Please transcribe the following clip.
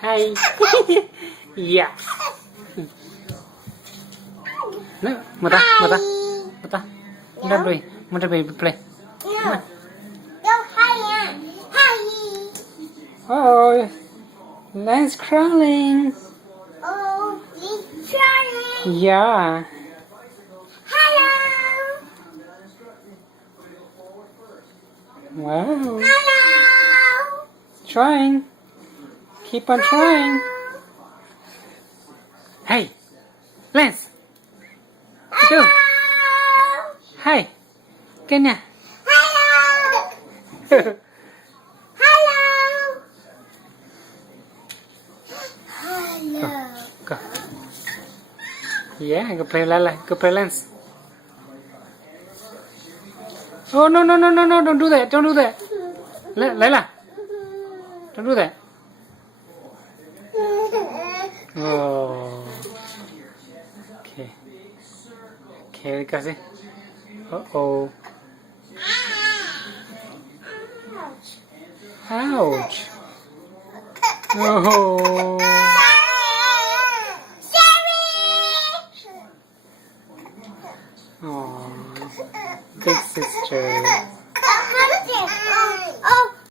Hi. Yeah. No, Mata. Mata, baby, play. No. Go higher. Hi. Oh, Lance crawling. Oh, he's trying. Yeah. Hello. Wow. Hello. Trying. Keep on trying. Hey, Lance. Go. Hello. Hi. Cái nè. Hello. Hello. Hello. Go. Yeah, go play Lila. Go play Lance. Oh, no. Don't do that. Don't do that. Lila. Don't do that. Oh. Okay. Okay, kasi. Uh-oh. Ouch. Oh. Oh. Big sister.